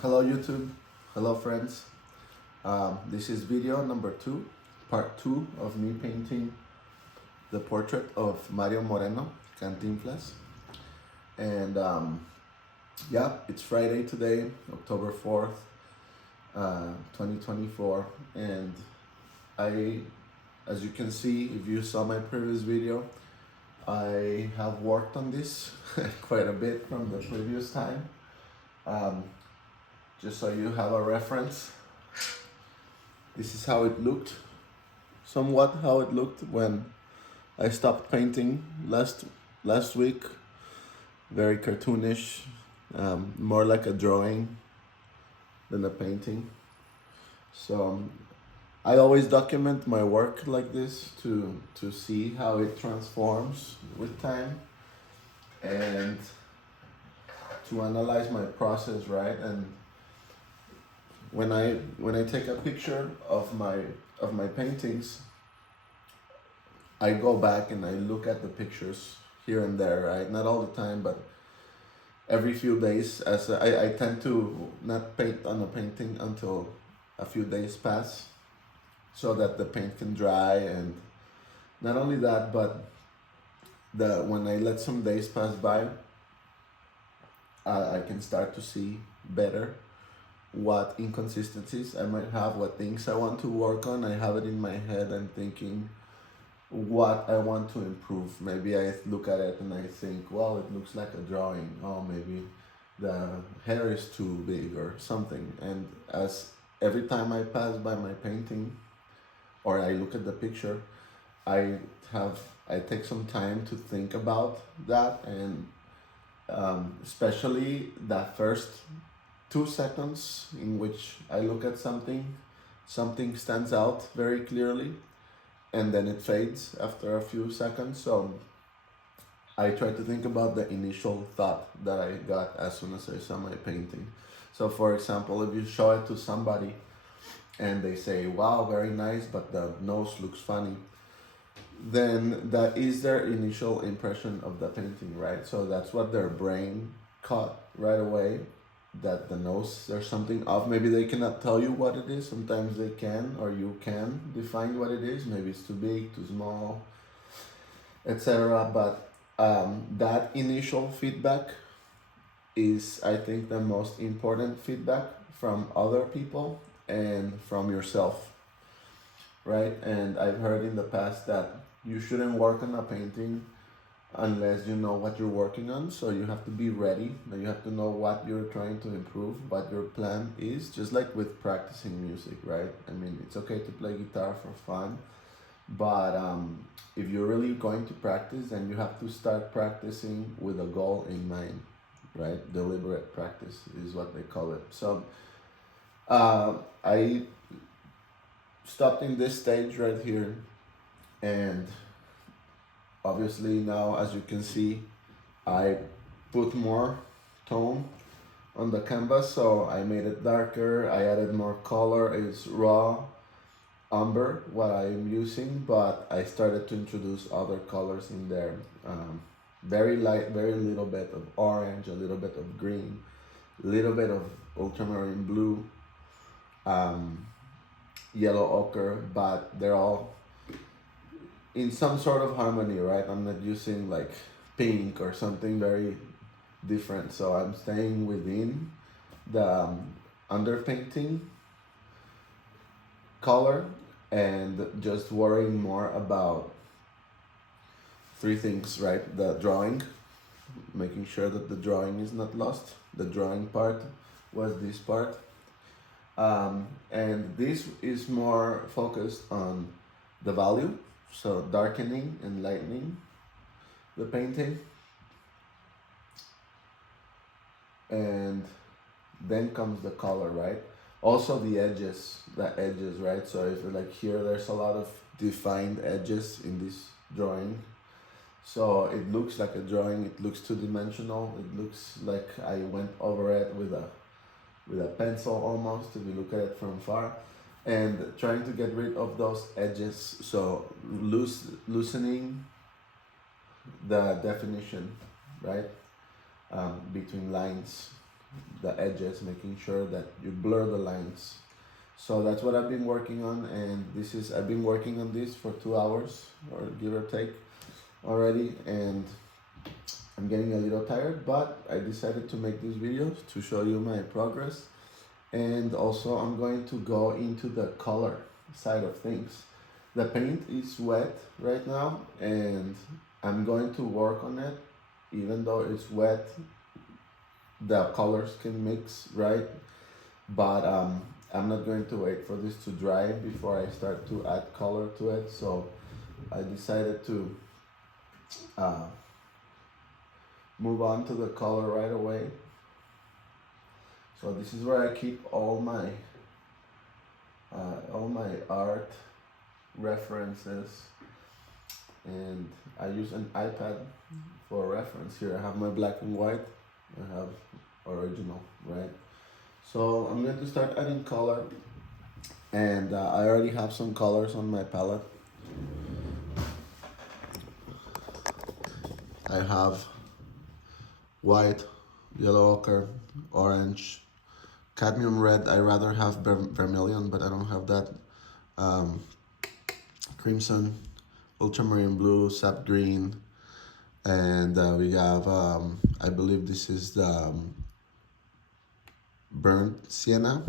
Hello YouTube, hello friends. This is video number 2, part 2 of me painting the portrait of Mario Moreno, Cantinflas. And yeah, it's Friday today, October 4th, 2024. And I, as you can see, if you saw my previous video, I have worked on this quite a bit from the previous time. Just so you have a reference, this is how it looked, somewhat how it looked when I stopped painting last week. Very cartoonish, more like a drawing than a painting. So I always document my work like this to see how it transforms with time and to analyze my process, right? And when I take a picture of my paintings, I go back and I look at the pictures here and there, right? Not all the time, but every few days. As I tend to not paint on a painting until a few days pass, so that the paint can dry. And not only that, but when I let some days pass by, I can start to see better what inconsistencies I might have, what things I want to work on. I have it in my head. I'm thinking what I want to improve. Maybe I look at it and I think, well, it looks like a drawing. Oh, maybe the hair is too big or something. And as every time I pass by my painting or I look at the picture, I take some time to think about that. And especially that first 2 seconds in which I look at something stands out very clearly, and then it fades after a few seconds. So I try to think about the initial thought that I got as soon as I saw my painting. So for example, if you show it to somebody and they say, wow, very nice, but the nose looks funny, then that is their initial impression of the painting, right? So that's what their brain caught right away, that the nose, there's something off. Maybe they cannot tell you what it is. Sometimes they can, or you can define what it is. Maybe it's too big, too small, etc. But that initial feedback is, I think, the most important feedback from other people and from yourself, right? And I've heard in the past that you shouldn't work on a painting unless you know what you're working on. So you have to be ready, and you have to know what you're trying to improve, what your plan is, just like with practicing music, right? I mean, it's okay to play guitar for fun, but if you're really going to practice, then you have to start practicing with a goal in mind, right? Deliberate practice is what they call it. So I stopped in this stage right here, and obviously now, as you can see, I put more tone on the canvas, so I made it darker. I added more color. It's raw umber what I'm using, but I started to introduce other colors in there. Very light, very little bit of orange, a little bit of green, a little bit of ultramarine blue, yellow ochre, but they're all in some sort of harmony, right? I'm not using like pink or something very different. So I'm staying within the underpainting color and just worrying more about 3 things, right? The drawing, making sure that the drawing is not lost. The drawing part was this part. And this is more focused on the value, so darkening and lightening the painting. And then comes the color, right? Also the edges, right? So if like here, there's a lot of defined edges in this drawing. So it looks like a drawing, it looks 2-dimensional, it looks like I went over it with a pencil almost, if you look at it from far. And trying to get rid of those edges, so loosening the definition, right, between lines, the edges, making sure that you blur the lines. So that's what I've been working on, and I've been working on this for 2 hours or give or take already, and I'm getting a little tired, but I decided to make this video to show you my progress. And also I'm going to go into the color side of things. The paint is wet right now, and I'm going to work on it. Even though it's wet, the colors can mix, right? But I'm not going to wait for this to dry before I start to add color to it. So I decided to move on to the color right away. So this is where I keep all my art references, and I use an iPad for reference. Here I have my black and white, I have original, right? So I'm going to start adding color, and I already have some colors on my palette. I have white, yellow ochre, orange, cadmium red. I rather have vermilion, but I don't have that. Crimson, ultramarine blue, sap green, and we have, I believe this is the burnt sienna,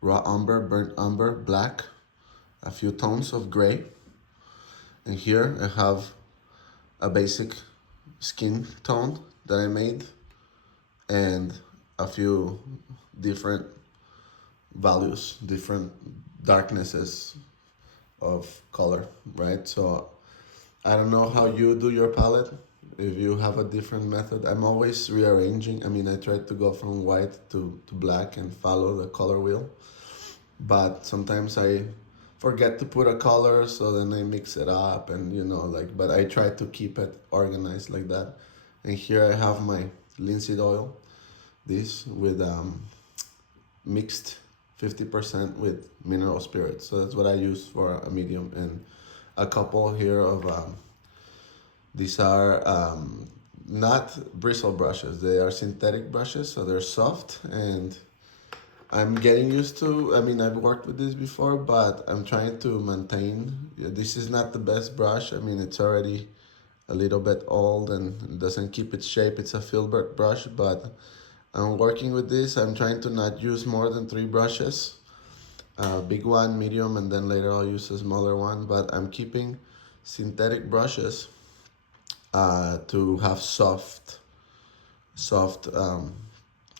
raw umber, burnt umber, black, a few tones of gray. And here I have a basic skin tone that I made, and a few different values, different darknesses of color, right? So I don't know how you do your palette, if you have a different method. I'm always rearranging. I mean, I try to go from white to black and follow the color wheel, but sometimes I forget to put a color, so then I mix it up, and but I try to keep it organized like that. And here I have my linseed oil, this with mixed 50% with mineral spirits. So that's what I use for a medium, and a couple here of these are not bristle brushes, they are synthetic brushes, so they're soft, and I'm getting used to. I mean, I've worked with this before, but I'm trying to maintain. This is not the best brush. I mean, it's already a little bit old and doesn't keep its shape. It's a filbert brush, but I'm working with this. I'm trying to not use more than 3 brushes. Big one, medium, and then later I'll use a smaller one. But I'm keeping synthetic brushes to have soft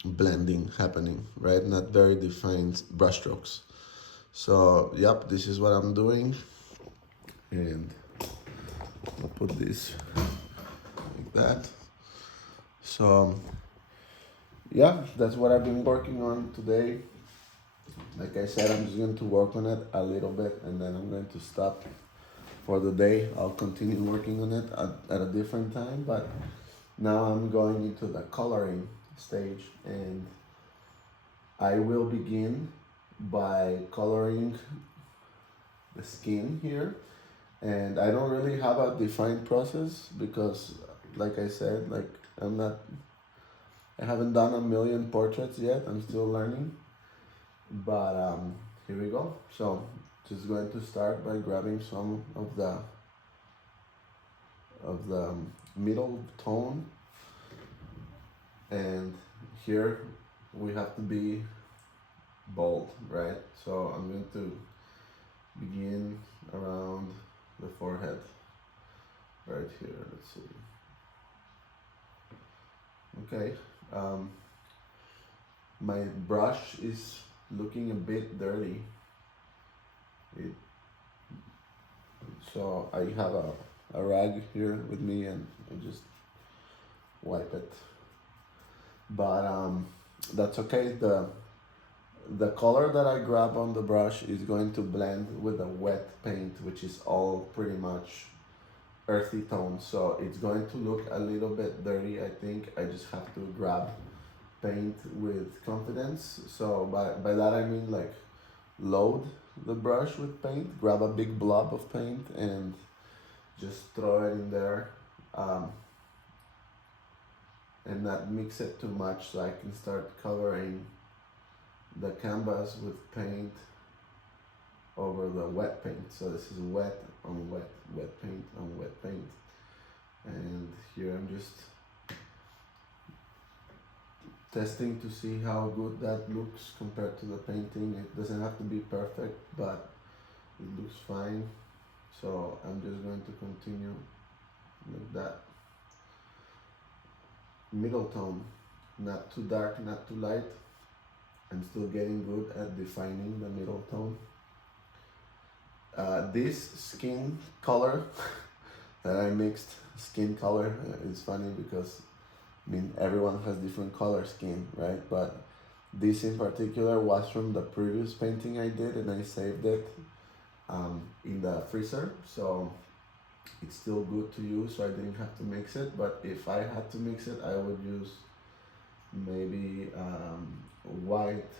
blending happening, right? Not very defined brush strokes. So yep, this is what I'm doing, and I'll put this like that. So yeah, that's what I've been working on today. Like I said, I'm just going to work on it a little bit, and then I'm going to stop for the day. I'll continue working on it at a different time, but now I'm going into the coloring stage, and I will begin by coloring the skin here. And I don't really have a defined process because, like I said, I haven't done a million portraits yet. I'm still learning, but here we go. So just going to start by grabbing some of the middle tone, and here we have to be bold, right? So I'm going to begin around the forehead right here. Let's see. Okay, my brush is looking a bit dirty. So I have a rag here with me, and I just wipe it. But that's okay. The color that I grab on the brush is going to blend with the wet paint, which is all pretty much earthy tones. So it's going to look a little bit dirty. I think I just have to grab paint with confidence. So by that I mean, like, load the brush with paint, grab a big blob of paint and just throw it in there. and not mix it too much so I can start covering the canvas with paint over the wet paint. So this is wet on wet, wet paint on wet paint. And here I'm just testing to see how good that looks compared to the painting. It doesn't have to be perfect, but it looks fine. So I'm just going to continue like that. Middle tone, not too dark, not too light. I'm still getting good at defining the middle tone. This skin color that I mixed, skin color, is funny because I mean everyone has different color skin, right? But this in particular was from the previous painting I did, and I saved it in the freezer, so it's still good to use, so I didn't have to mix it. But if I had to mix it, I would use maybe white,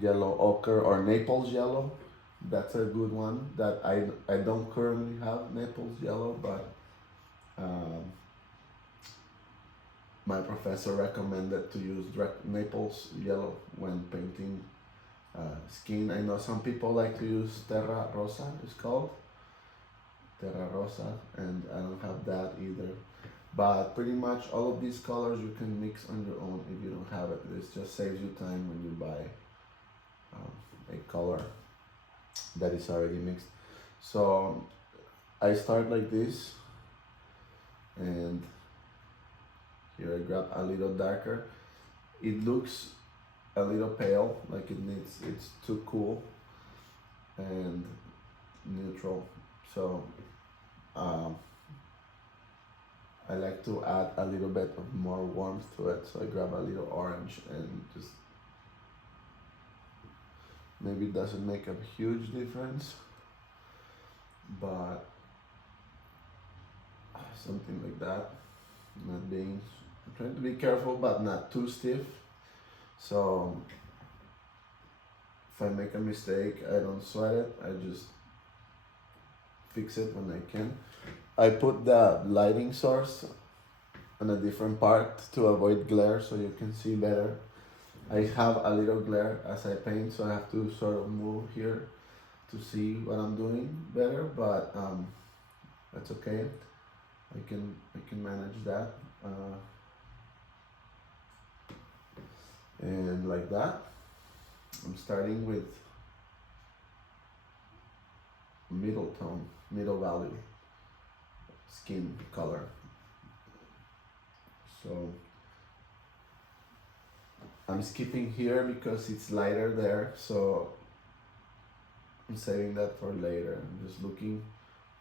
yellow ochre, or Naples yellow. That's a good one that I don't currently have Naples yellow, but my professor recommended to use Naples yellow when painting skin. I know some people like to use Terra Rosa, it's called Terra Rosa, and I don't have that either. But pretty much all of these colors you can mix on your own if you don't have it. This just saves you time when you buy a color that is already mixed. So I start like this, and here I grab a little darker. It looks a little pale, like it's too cool and neutral. So I like to add a little bit of more warmth to it. So I grab a little orange and just, maybe it doesn't make a huge difference, but something like that. Not being, I'm trying to be careful but not too stiff. So if I make a mistake, I don't sweat it. I just fix it when I can. I put the lighting source on a different part to avoid glare so you can see better. I have a little glare as I paint, so I have to sort of move here to see what I'm doing better, but that's okay. I can manage that. And like that, I'm starting with middle tone, middle value, skin color. So I'm skipping here because it's lighter there, so I'm saving that for later. I'm just looking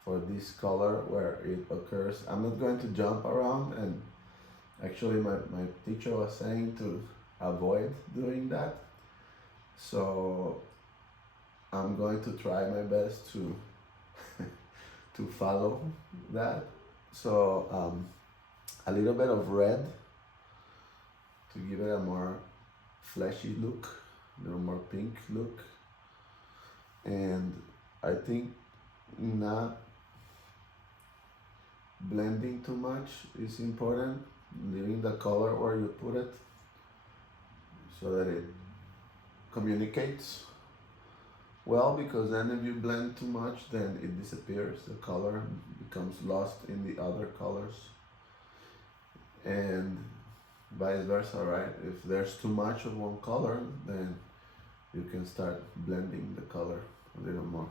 for this color where it occurs. I'm not going to jump around, and actually my teacher was saying to avoid doing that. So I'm going to try my best to to follow that. So a little bit of red to give it a more fleshy look, a little more pink look. And I think not blending too much is important, leaving the color where you put it so that it communicates well, because then if you blend too much, then it disappears, the color becomes lost in the other colors, and vice versa, right? If there's too much of one color, then you can start blending the color a little more.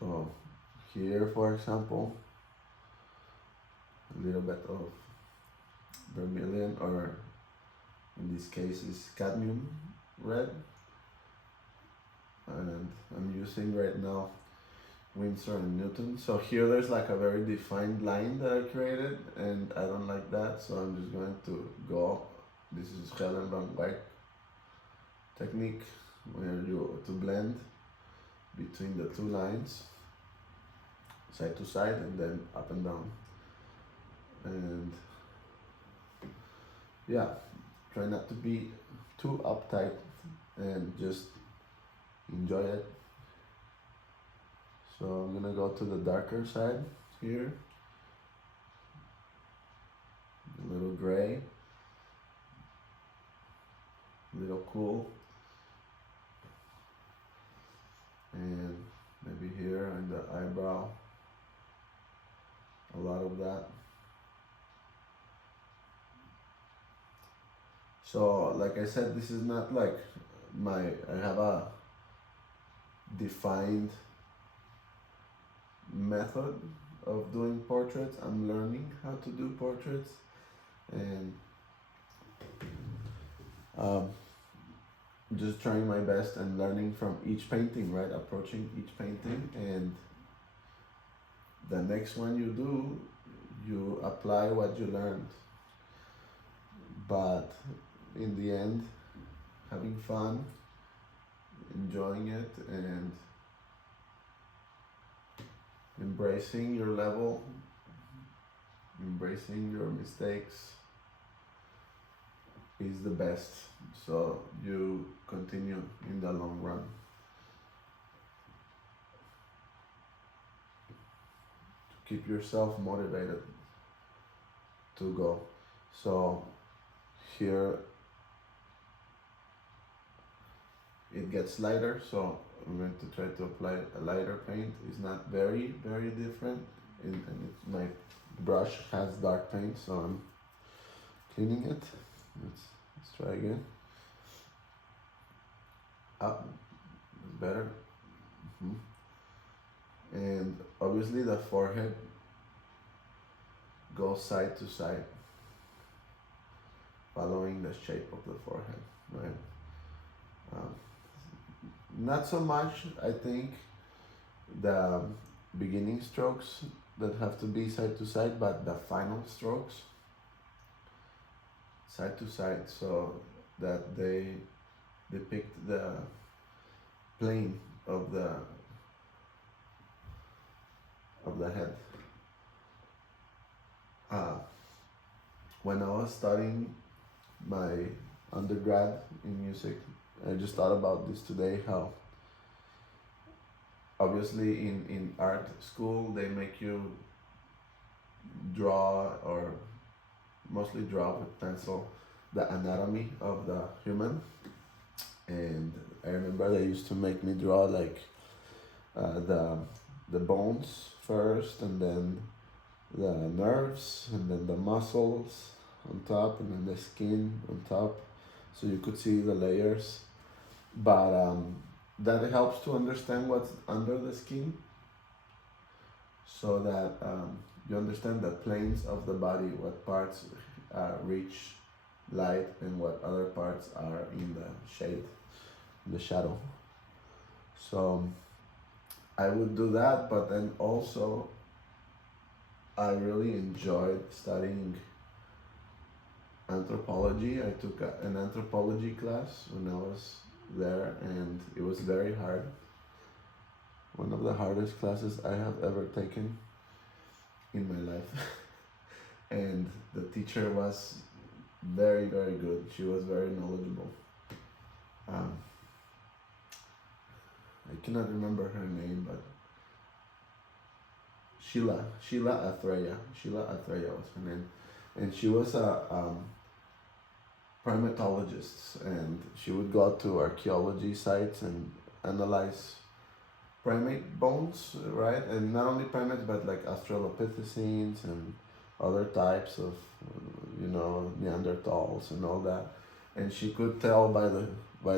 So here, for example, a little bit of vermilion, or in this case is cadmium red, and I'm using right now Winsor and Newton. So here there's like a very defined line that I created, and I don't like that, so I'm just going to go, this is Hellenbrand white technique, where you to blend between the two lines, side to side, and then up and down. And yeah, try not to be too uptight and just enjoy it. So I'm gonna go to the darker side here, gray, a little cool, and maybe here in the eyebrow, a lot of that. So like I said, this is not like I have a defined method of doing portraits. I'm learning how to do portraits, and um, just trying my best and learning from each painting, right? Approaching each painting, and the next one you do, you apply what you learned. But in the end, having fun, enjoying it, and embracing your level, embracing your mistakes is the best. So you continue in the long run. Keep yourself motivated to go. So here it gets lighter, so I'm going to try to apply a lighter paint. It's not very different, and my brush has dark paint, so I'm cleaning it. Let's try again. Up, better. And obviously the forehead goes side to side, following the shape of the forehead, right? Not so much, I think, the beginning strokes that have to be side to side, but the final strokes side to side, so that they depict the plane of the head. When I was studying my undergrad in music, I just thought about this today, how obviously in art school they make you draw, or mostly draw with pencil, the anatomy of the human. And I remember they used to make me draw like the bones first, and then the nerves, and then the muscles on top, and then the skin on top, so you could see the layers. But that helps to understand what's under the skin, so that you understand the planes of the body, what parts reach light and what other parts are in the shade, in the shadow. So I would do that, but then also I really enjoyed studying anthropology. I took an anthropology class when I was there, and it was very hard. One of the hardest classes I have ever taken in my life. And the teacher was very good. She was very knowledgeable. I cannot remember her name, but Sheila Athreya was her name, and she was a primatologist, and she would go to archaeology sites and analyze primate bones, right? And not only primates, but like Australopithecines and other types of, Neanderthals and all that. And she could tell by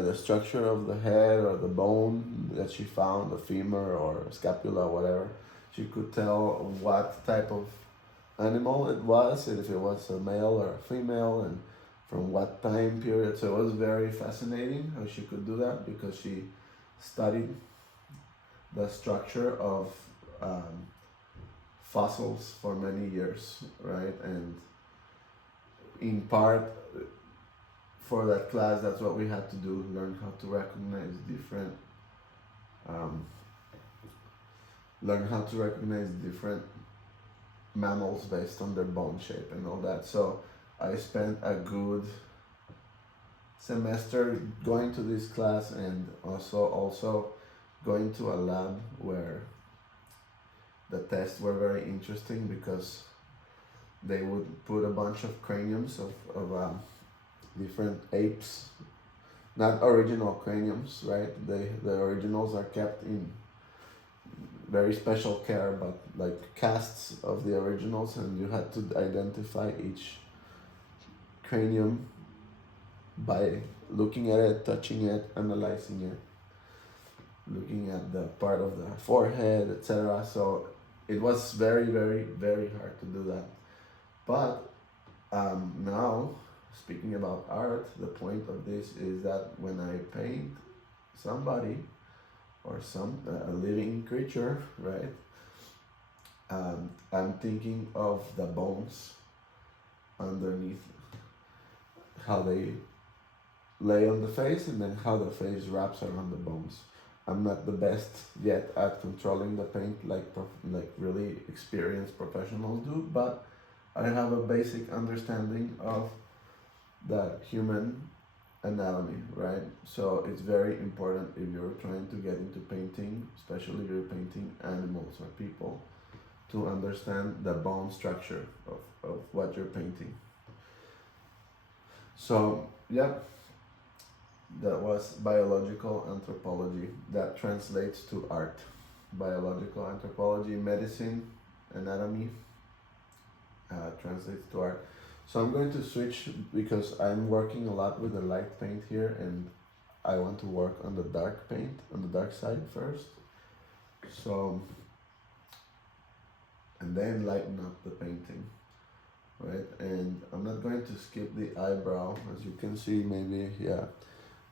the structure of the head or the bone that she found, the femur or scapula, whatever. She could tell what type of animal it was, and if it was a male or a female, and from what time period. So it was very fascinating how she could do that, because she studied the structure of fossils for many years, right? And in part, for that class, that's what we had to do: learn how to recognize different mammals based on their bone shape and all that. So I spent a good semester going to this class, and also going to a lab where the tests were very interesting, because they would put a bunch of craniums of different apes, not original craniums, right? The originals are kept in very special care, but like casts of the originals, and you had to identify each cranium by looking at it, touching it, analyzing it, looking at the part of the forehead, etc. So it was very, very, very hard to do that. But now, speaking about art, the point of this is that when I paint somebody or some a living creature, right? I'm thinking of the bones underneath, how they lay on the face, and then how the face wraps around the bones. I'm not the best yet at controlling the paint like really experienced professionals do, but I have a basic understanding of the human anatomy, right? So it's very important if you're trying to get into painting, especially if you're painting animals or people, to understand the bone structure of what you're painting. So, yeah, that was biological anthropology. That translates to art. Biological anthropology, medicine, anatomy, translates to art. So I'm going to switch because I'm working a lot with the light paint here, and I want to work on the dark paint, on the dark side first. So, and then lighten up the painting, right? And I'm not going to skip the eyebrow, as you can see, maybe, yeah.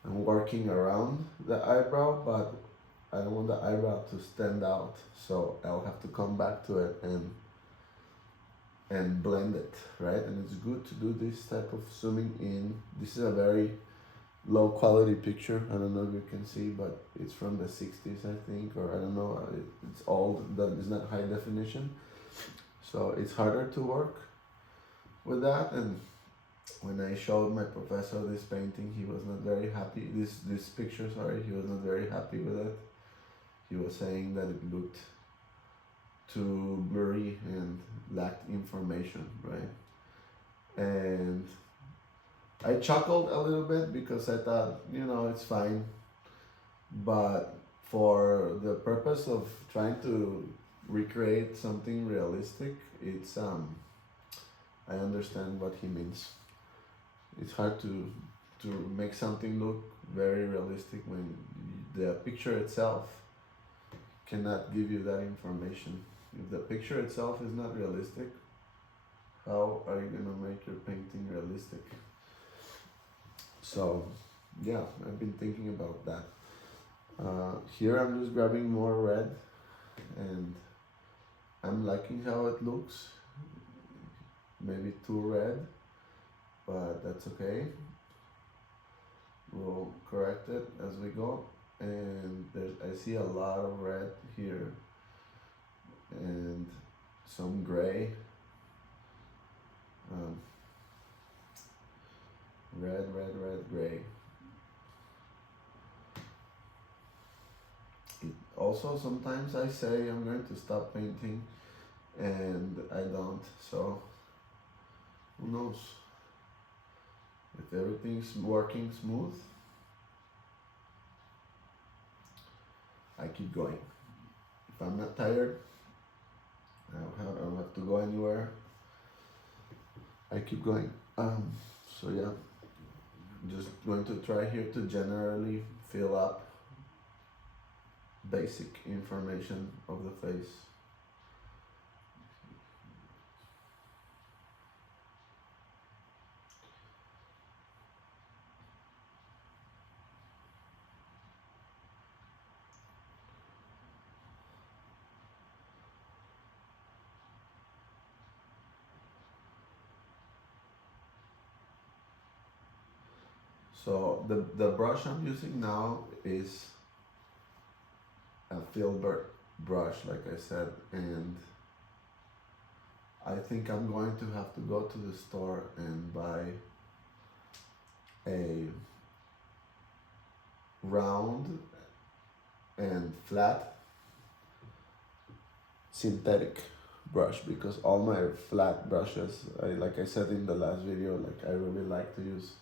I'm working around the eyebrow, but I don't want the eyebrow to stand out, so I'll have to come back to it and blend it, right? And it's good to do this type of zooming in. This is a very low quality picture. I don't know if you can see, but it's from the 60s, I think, or I don't know. It's old, that is not high definition. So it's harder to work with that. And when I showed my professor this painting, he was not very happy. This picture, sorry, he was not very happy with it. He was saying that it looked too blurry and lacked information, right? And I chuckled a little bit because I thought, it's fine. But for the purpose of trying to recreate something realistic, it's I understand what he means. It's hard to make something look very realistic when the picture itself cannot give you that information. If the picture itself is not realistic, how are you gonna make your painting realistic? So, yeah, I've been thinking about that. Here I'm just grabbing more red, and I'm liking how it looks. Maybe too red, but that's okay. We'll correct it as we go. And I see a lot of red here and some gray. Red, gray. Also, sometimes I say I'm going to stop painting and I don't, so who knows? If everything's working smooth, I keep going. If I'm not tired, I don't have to go anywhere. I keep going. So yeah, I'm just going to try here to generally fill up basic information of the face. So the brush I'm using now is a filbert brush, like I said, and I think I'm going to have to go to the store and buy a round and flat synthetic brush, because all my flat brushes, like I said in the last video, like I really like to use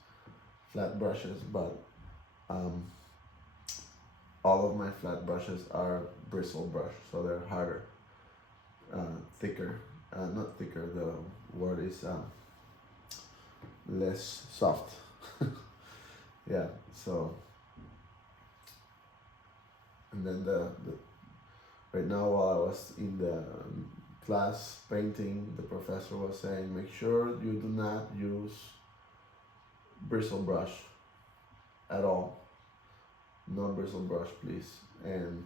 flat brushes, but um, all of my flat brushes are bristle brush, so they're harder, thicker, not thicker, the word is less soft. Yeah, so, and then the right now, while I was in the class painting, the professor was saying, make sure you do not use bristle brush at all. No bristle brush, please. And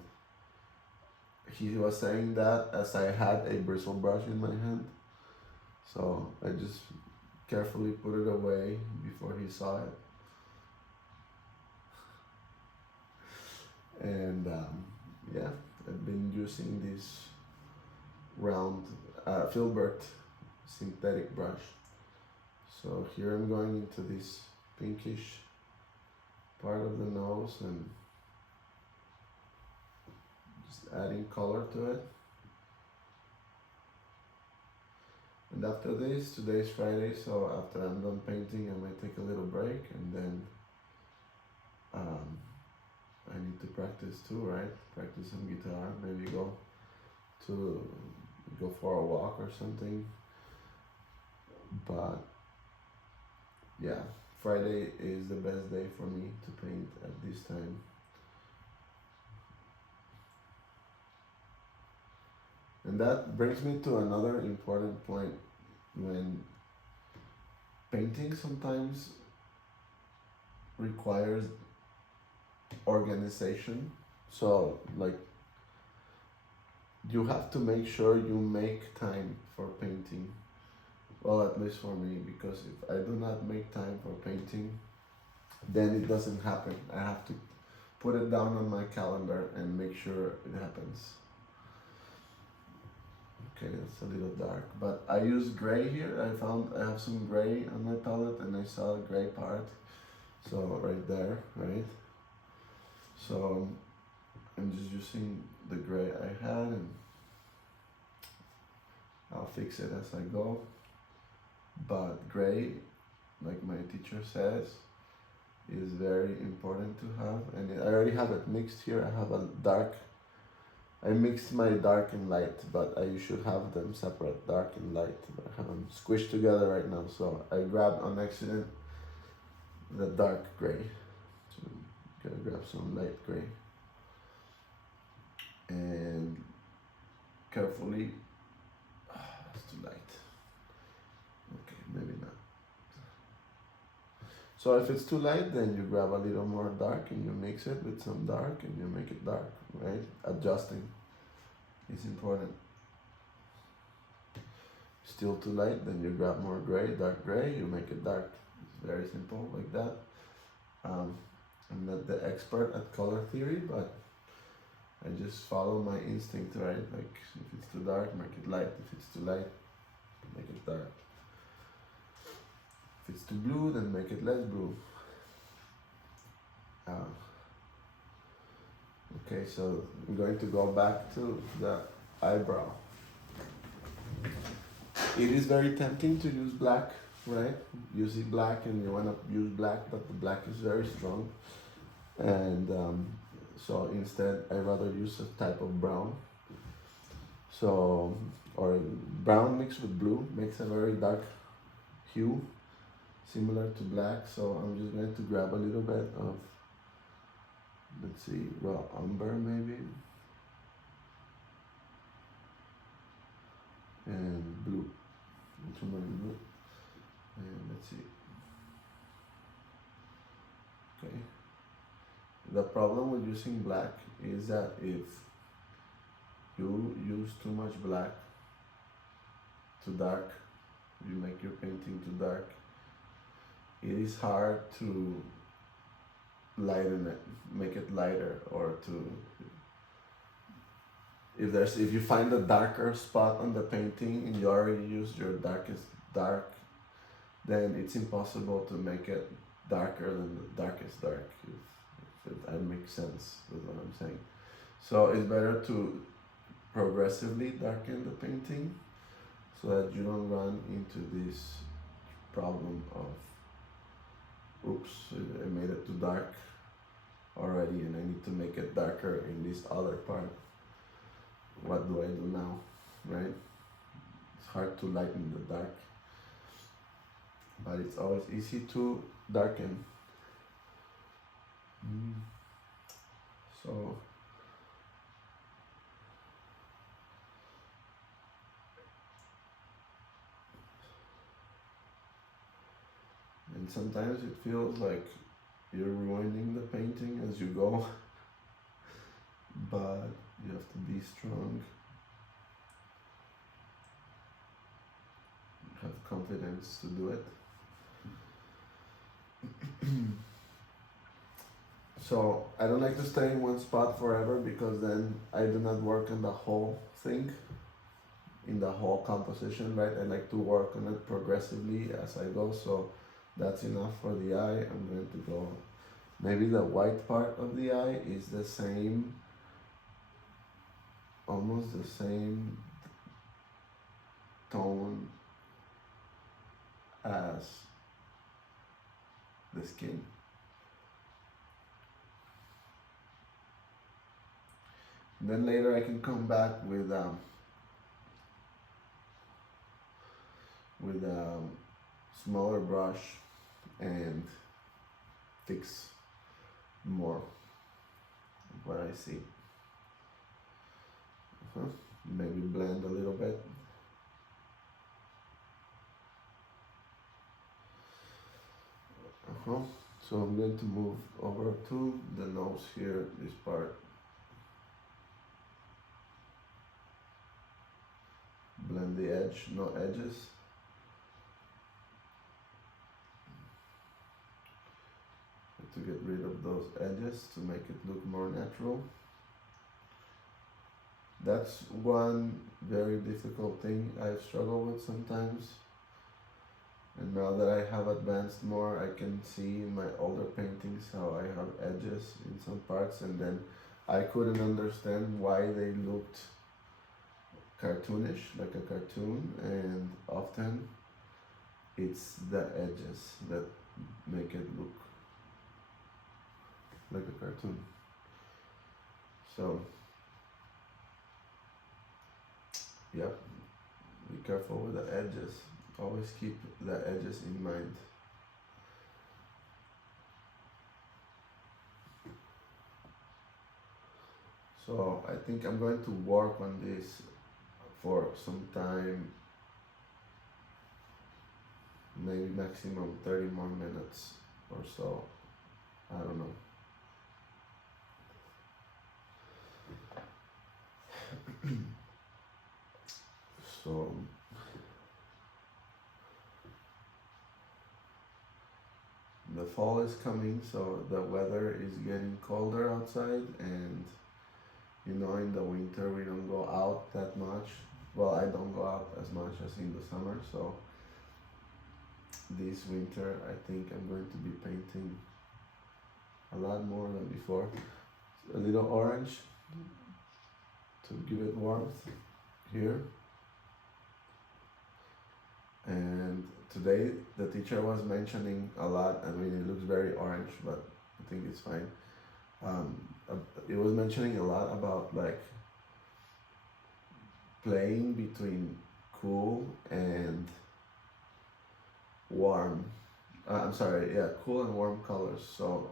he was saying that as I had a bristle brush in my hand. So I just carefully put it away before he saw it. And yeah, I've been using this round filbert synthetic brush. So here I'm going into this pinkish part of the nose and just adding color to it. And after this, today's Friday, so after I'm done painting, I might take a little break, and then I need to practice too, right? Practice some guitar, maybe go for a walk or something. But yeah, Friday is the best day for me to paint at this time. And that brings me to another important point. When painting sometimes requires organization, so like you have to make sure you make time for painting. Well, at least for me, because if I do not make time for painting, then it doesn't happen. I have to put it down on my calendar and make sure it happens. Okay, it's a little dark, but I use gray here. I have some gray on my palette, and I saw a gray part. So right there, right? So I'm just using the gray I had, and I'll fix it as I go. But gray, like my teacher says, is very important to have. And I already have it mixed here. I have a dark, I mixed my dark and light, but I should have them separate, dark and light. But I have them squished together right now. So I grabbed on accident the dark gray. So I'm gonna grab some light gray. And carefully, it's too light. Okay, maybe not. So if it's too light, then you grab a little more dark and you mix it with some dark and you make it dark, right? Adjusting is important. Still too light, then you grab more gray, dark gray, you make it dark. It's very simple like that. I'm not the expert at color theory, but I just follow my instinct, right? Like if it's too dark, make it light. If it's too light, make it dark. If it's too blue, then make it less blue. Okay, so I'm going to go back to the eyebrow. It is very tempting to use black, right? Use it black, and you want to use black, but the black is very strong. And so instead, I rather use a type of brown. So, or brown mixed with blue makes a very dark hue, similar to black. So I'm just going to grab a little bit of, let's see, raw umber maybe, and blue, ultramarine blue, and let's see. Okay. The problem with using black is that if you use too much black, too dark, you make your painting too dark, it is hard to lighten it, make it lighter, or to, if you find a darker spot on the painting and you already used your darkest dark, then it's impossible to make it darker than the darkest dark, if that makes sense with what I'm saying. So it's better to progressively darken the painting, so that you don't run into this problem of, oops, I made it too dark already and I need to make it darker in this other part. What do I do now, right? It's hard to lighten the dark, but it's always easy to darken. So and sometimes it feels like you're ruining the painting as you go, but you have to be strong, have confidence to do it. So I don't like to stay in one spot forever because then I do not work on the whole thing, in the whole composition, right? I like to work on it progressively as I go, so that's enough for the eye. I'm going to go, maybe the white part of the eye is the same, almost the same tone as the skin. And then later I can come back with a smaller brush and fix more of what I see. Maybe blend a little bit. So I'm going to move over to the nose here, this part. Blend the edge, no edges. To get rid of those edges to make it look more natural. That's one very difficult thing I've struggled with sometimes. And now that I have advanced more, I can see in my older paintings how I have edges in some parts, and then I couldn't understand why they looked cartoonish, like a cartoon, and often it's the edges that make it look like a cartoon. So, yep, be careful with the edges. Always keep the edges in mind. So I think I'm going to work on this for some time, maybe maximum 30 more minutes or so. I don't know. So the fall is coming, so the weather is getting colder outside, and you know, in the winter we don't go out that much. Well, I don't go out as much as in the summer, so this winter I think I'm going to be painting a lot more than before. A little orange to give it warmth here. And today the teacher was mentioning a lot, I mean it looks very orange, but I think it's fine. It was mentioning a lot about like playing between cool and warm. Cool and warm colors. So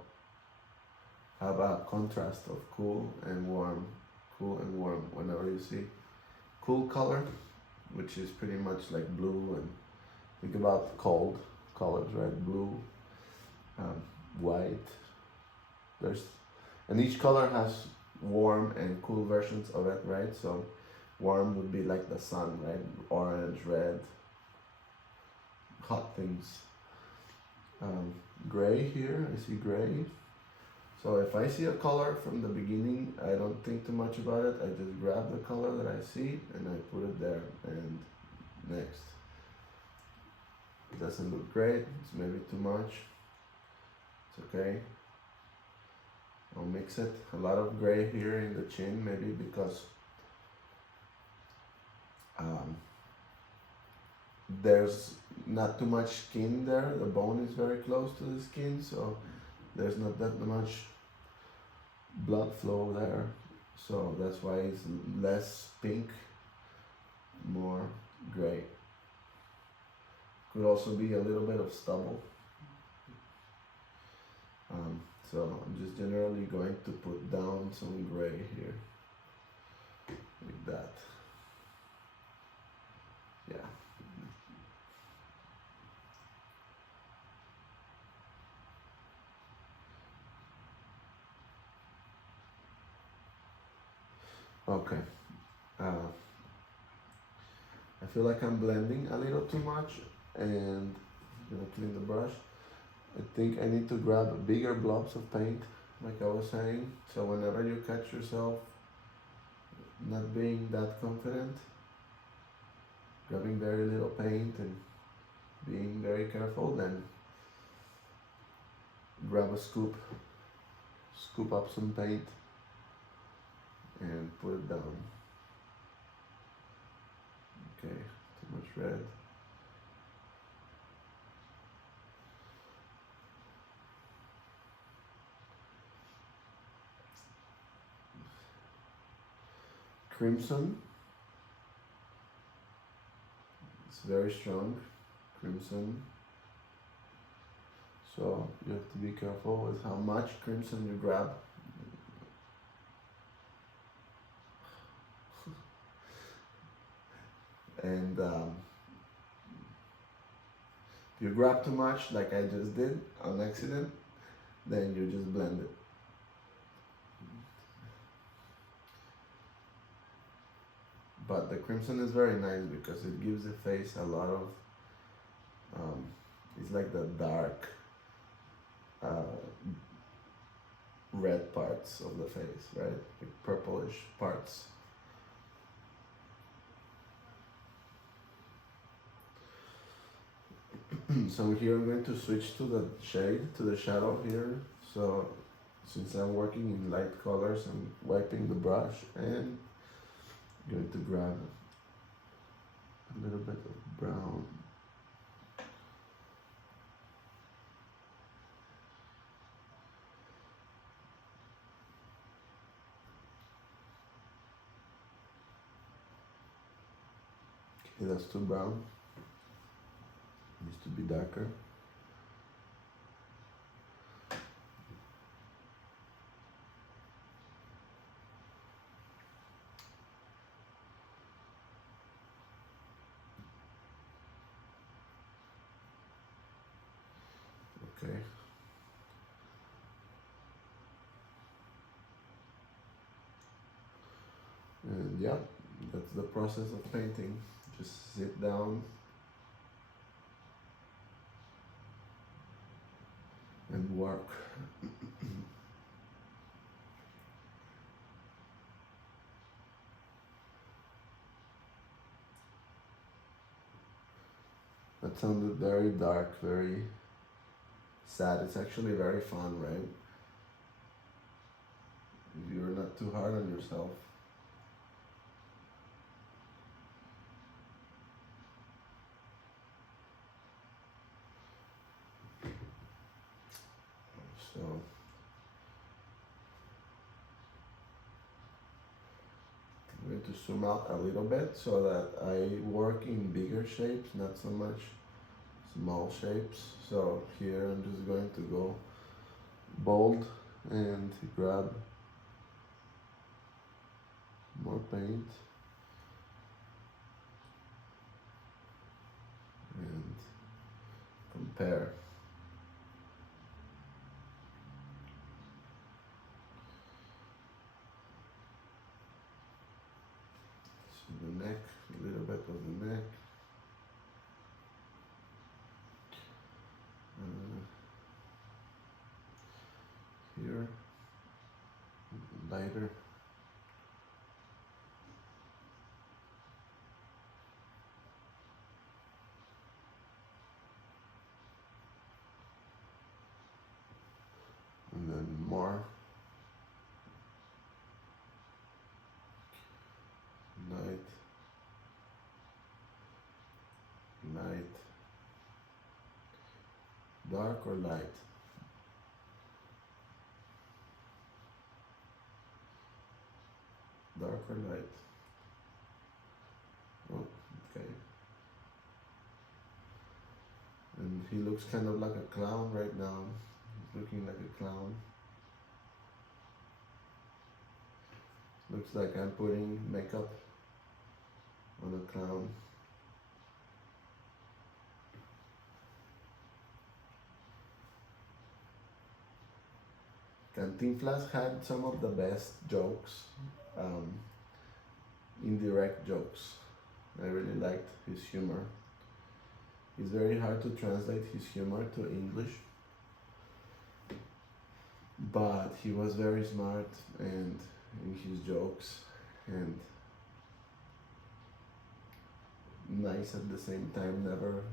have a contrast of cool and warm. Whenever you see cool color, which is pretty much like blue, and think about cold colors, right? Blue, white. And each color has warm and cool versions of it, right? So warm would be like the sun, right? Orange, red, hot things. Gray here, I see gray. So if I see a color from the beginning, I don't think too much about it. I just grab the color that I see and I put it there, and next. It doesn't look great, it's maybe too much. It's okay. I'll mix it. A lot of gray here in the chin, maybe because there's not too much skin there. The bone is very close to the skin, so there's not that much blood flow there. So that's why it's less pink, more gray. Could also be a little bit of stubble. So I'm just generally going to put down some gray here, like that. Yeah. Okay. Uh, I feel like I'm blending a little too much, and I'm gonna clean the brush. I think I need to grab bigger blobs of paint, like I was saying. So whenever you catch yourself not being that confident, grabbing very little paint and being very careful, then grab a scoop, scoop up some paint and put it down. Okay, too much red. Crimson, it's very strong, crimson. So you have to be careful with how much crimson you grab. And if you grab too much, like I just did on accident, then you just blend it. But the crimson is very nice because it gives the face a lot of, it's like the dark red parts of the face, right? Like purplish parts. So here I'm going to switch to the shade, to the shadow here. So since I'm working in light colors, I'm wiping the brush and going to grab a little bit of brown. Okay, that's too brown. Needs to be darker. Okay. And yeah, that's the process of painting. Just sit down and work. That sounded very dark, very sad. It's actually very fun, right? If you're not too hard on yourself. So I'm going to zoom out a little bit so that I work in bigger shapes, not so much small shapes. So here I'm just going to go bold and grab more paint and compare. So the neck, a little bit of the neck. Here, lighter. And then more light, light. Dark or light? Dark or light? Oh, okay. And he looks kind of like a clown right now. He's looking like a clown. Looks like I'm putting makeup on a clown. Cantinflas had some of the best jokes, um, indirect jokes. I really liked his humor. It's very hard to translate his humor to English, but he was very smart and in his jokes and nice at the same time. Never,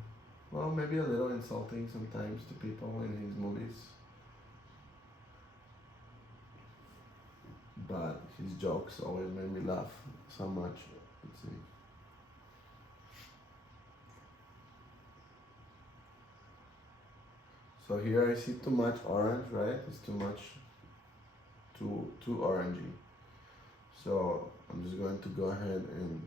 well, maybe a little insulting sometimes to people in his movies, but his jokes always made me laugh so much. Let's see. So here I see too much orange, right? It's too much, too orangey. So I'm just going to go ahead and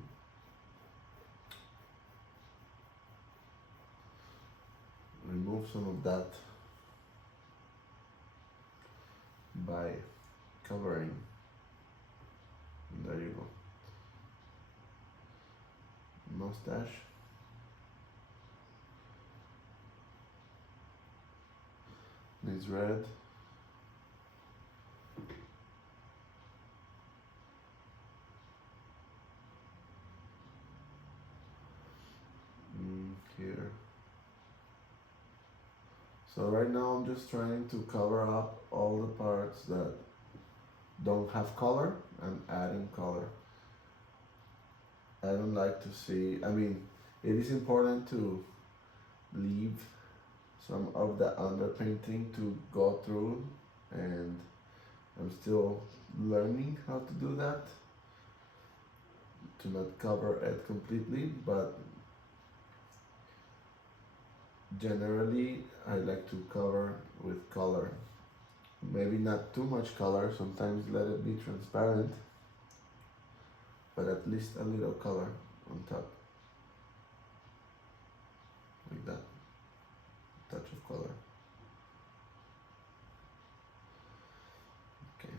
remove some of that by covering. And there you go. Mustache. Needs red. Here. So right now I'm just trying to cover up all the parts that don't have color. I'm adding color. I don't like to see, I mean, it is important to leave some of the underpainting to go through, and I'm still learning how to do that, to not cover it completely, but generally I like to cover with color. Maybe not too much color, sometimes let it be transparent, but at least a little color on top, like that, touch of color. Okay.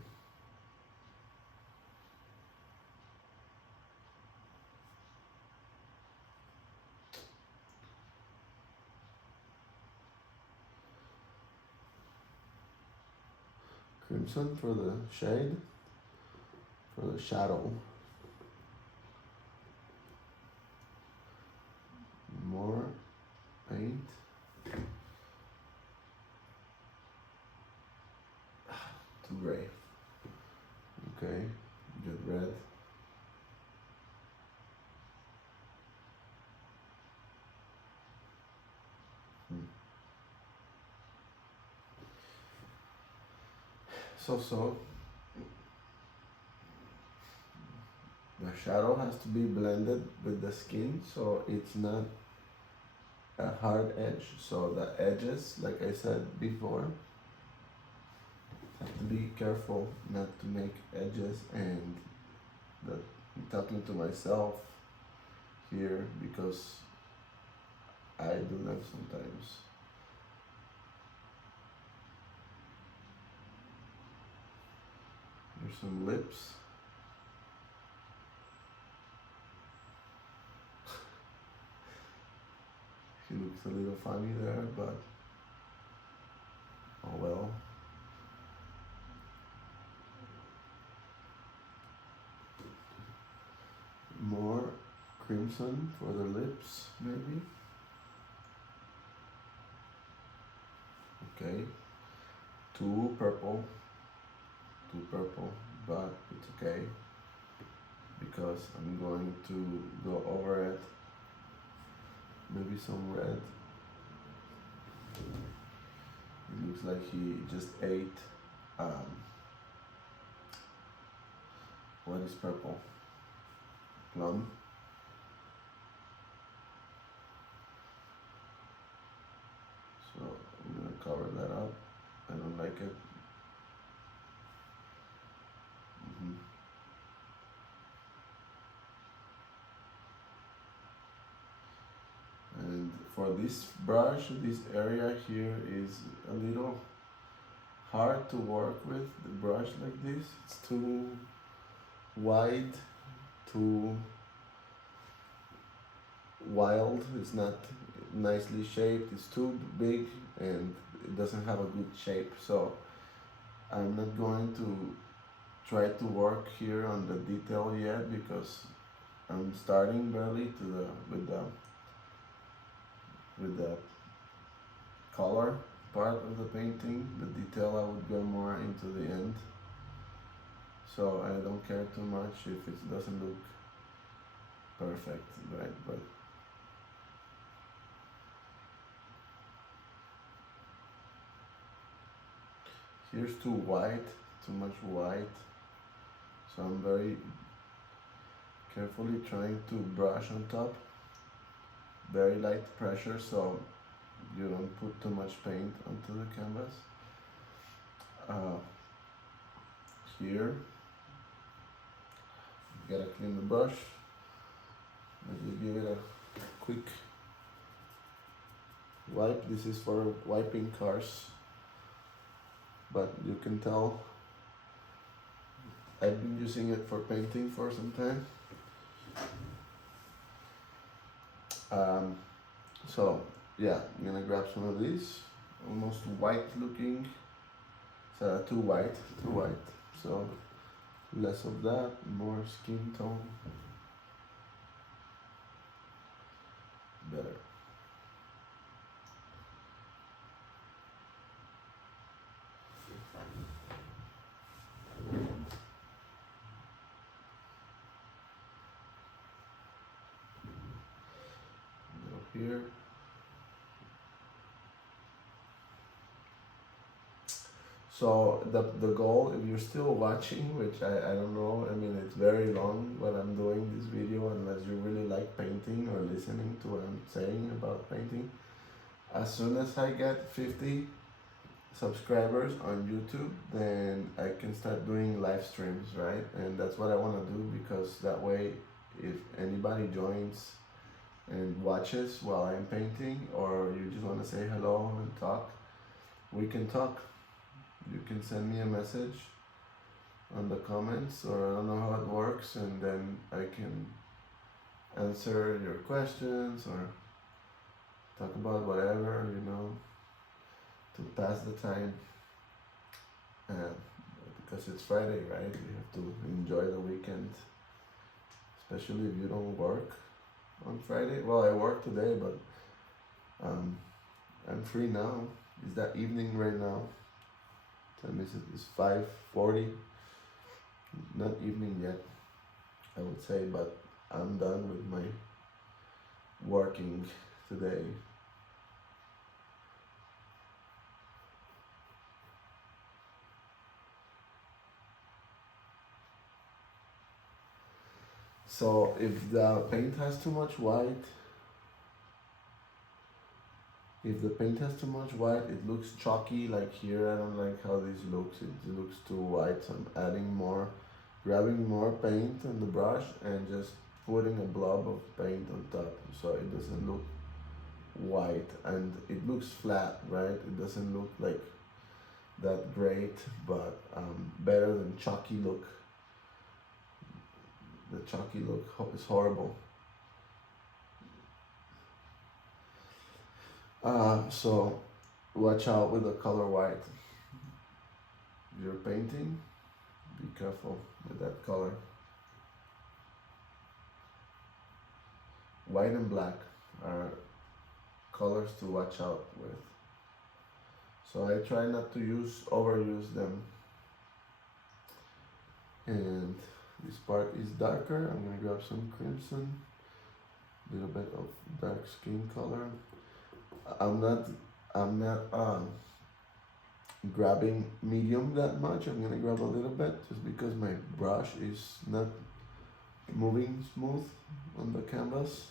Crimson for the shade, for the shadow. More paint. Too gray. Okay, get red. So the shadow has to be blended with the skin, so it's not a hard edge. So the edges, like I said before, have to be careful not to make edges, and that I'm talking to myself here because I do that sometimes. Here's some lips. He looks a little funny there, but oh well. More crimson for the lips, maybe. Okay. Too purple, but it's okay because I'm going to go over it. Maybe some red. It looks like he just ate, what is purple? Plum. So I'm gonna cover that up. I don't like it. Mhm. And for this brush, this area here is a little hard to work with. The brush like this, it's too wide, too wild. It's not nicely shaped. It's too big and it doesn't have a good shape. So I'm not going to try to work here on the detail yet because I'm starting barely to the with the color part of the painting. The detail I would go more into the end. So I don't care too much if it doesn't look perfect, right? But here's too white, too much white. So I'm very carefully trying to brush on top. Very light pressure so you don't put too much paint onto the canvas. Here, you gotta clean the brush. Maybe give it a quick wipe. This is for wiping cars, but you can tell I've been using it for painting for some time. So yeah, I'm gonna grab some of these, almost white looking. So too white. So less of that, more skin tone, better. Go here. So the goal, if you're still watching, which I don't know, I mean it's very long what I'm doing this video unless you really like painting or listening to what I'm saying about painting. As soon as I get 50 subscribers on YouTube, then I can start doing live streams, right? And that's what I want to do because that way if anybody joins and watches while I'm painting or you just want to say hello and talk, we can talk. You can send me a message on the comments or I don't know how it works and then I can answer your questions or talk about whatever, to pass the time. Because it's Friday, right? You have to enjoy the weekend, especially if you don't work on Friday. Well, I work today, but I'm free now. It's that evening right now. Time is it's 5:40. Not evening yet, I would say, but I'm done with my working today. So if the paint has too much white, it looks chalky like here. I don't like how this looks. It looks too white, so I'm adding more, grabbing more paint on the brush and just putting a blob of paint on top so it doesn't look white and it looks flat, right? It doesn't look like that great, but better than chalky look. The chalky look is horrible. So watch out with the color white. If you're painting, be careful with that color. White and black are colors to watch out with. So I try not to overuse them. And this part is darker. I'm gonna grab some crimson, a little bit of dark skin color. I'm not grabbing medium that much. I'm gonna grab a little bit just because my brush is not moving smooth on the canvas.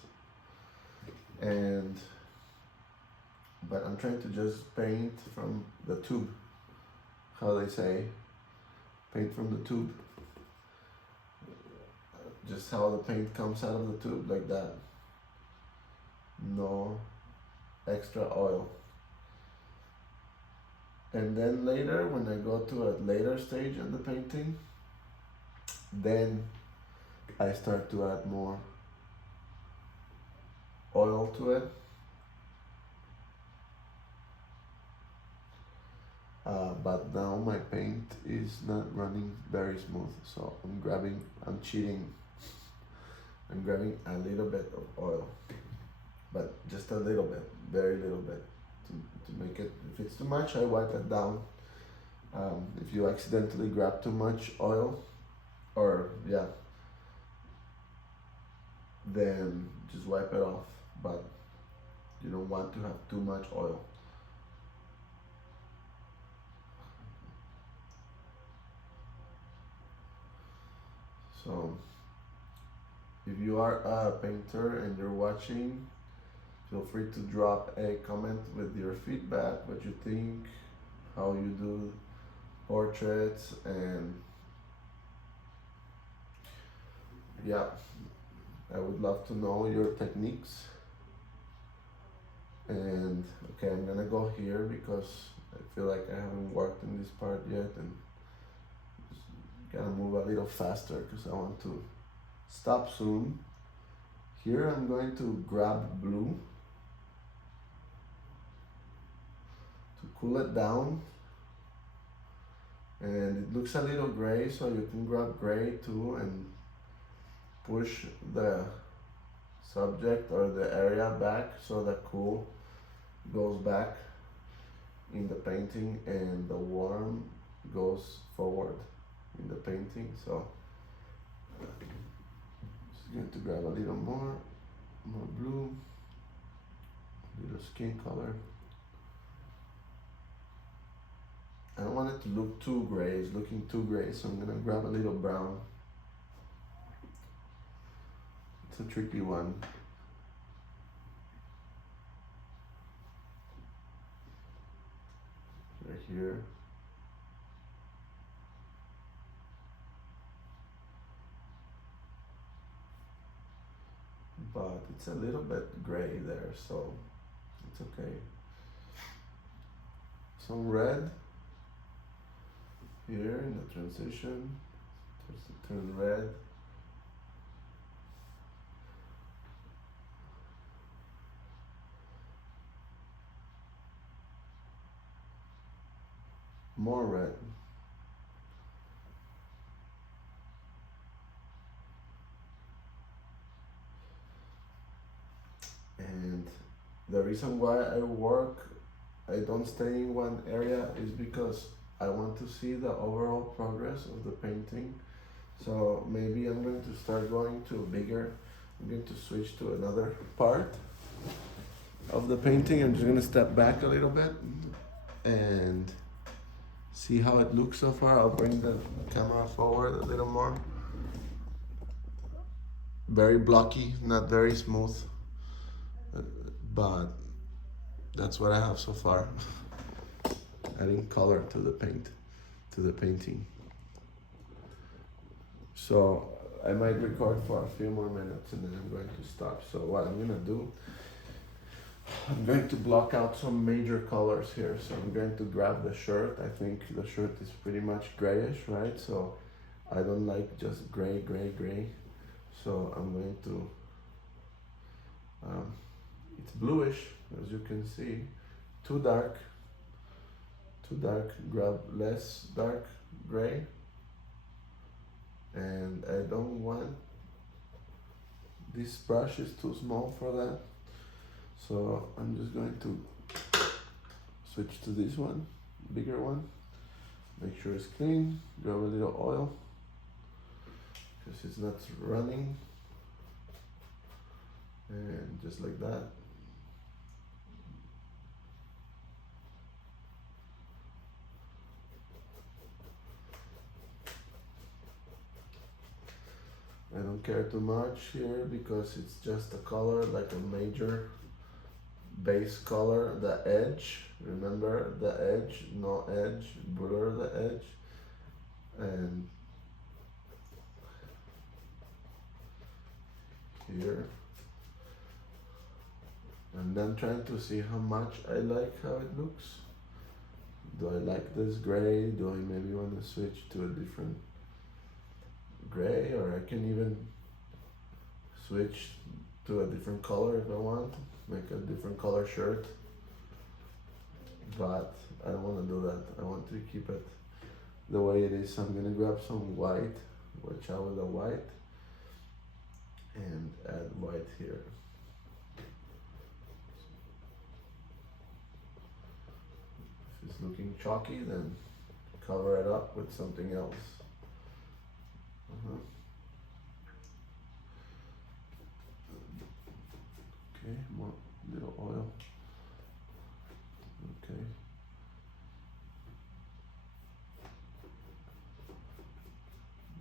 And but I'm trying to just paint from the tube, how they say, paint from the tube, just how the paint comes out of the tube, like that, no extra oil. And then later, when I go to a later stage in the painting, then I start to add more oil to it. But now my paint is not running very smooth, so I'm cheating. I'm grabbing a little bit of oil, but just a little bit, very little bit, to make it, if it's too much, I wipe it down. If you accidentally grab too much oil, or yeah, then just wipe it off, but you don't want to have too much oil. So if you are a painter and you're watching, feel free to drop a comment with your feedback, what you think, how you do portraits, and yeah, I would love to know your techniques. And okay, I'm gonna go here because I feel like I haven't worked in this part yet, and gotta move a little faster because I want to stop soon. Here I'm going to grab blue to cool it down, and it looks a little gray, so you can grab gray too and push the subject or the area back so the cool goes back in the painting and the warm goes forward in the painting. So just going to grab a little more blue, a little skin color. I don't want it to look too gray, it's looking too gray, so I'm gonna grab a little brown. It's a tricky one. Right here. But it's a little bit gray there, so it's okay. Some red here in the transition, just to turn red. More red. And the reason why I don't stay in one area is because I want to see the overall progress of the painting. So maybe I'm going to start going to bigger, I'm going to switch to another part of the painting. I'm just going to step back a little bit and see how it looks so far. I'll bring the camera forward a little more. Very blocky, not very smooth, but that's what I have so far. Adding color to the painting. So I might record for a few more minutes and then I'm going to stop. So what I'm gonna do, I'm going to block out some major colors here. So I'm going to grab the shirt. I think the shirt is pretty much grayish, right? So I don't like just gray. So I'm going to, it's bluish, as you can see, too dark, grab less dark gray. And I don't want, this brush is too small for that. So I'm just going to switch to this one, bigger one. Make sure it's clean, grab a little oil, because it's not running. And just like that. I don't care too much here because it's just a color, like a major base color, the edge. Remember the edge, no edge, blur the edge. And here. And then trying to see how much I like how it looks. Do I like this gray? Do I maybe want to switch to a different gray? Or I can even switch to a different color if I want, make a different color shirt. But I don't want to do that. I want to keep it the way it is. So I'm gonna grab some white, watch out with the white, and add white here. If it's looking chalky, then cover it up with something else. Okay, more little oil. Okay.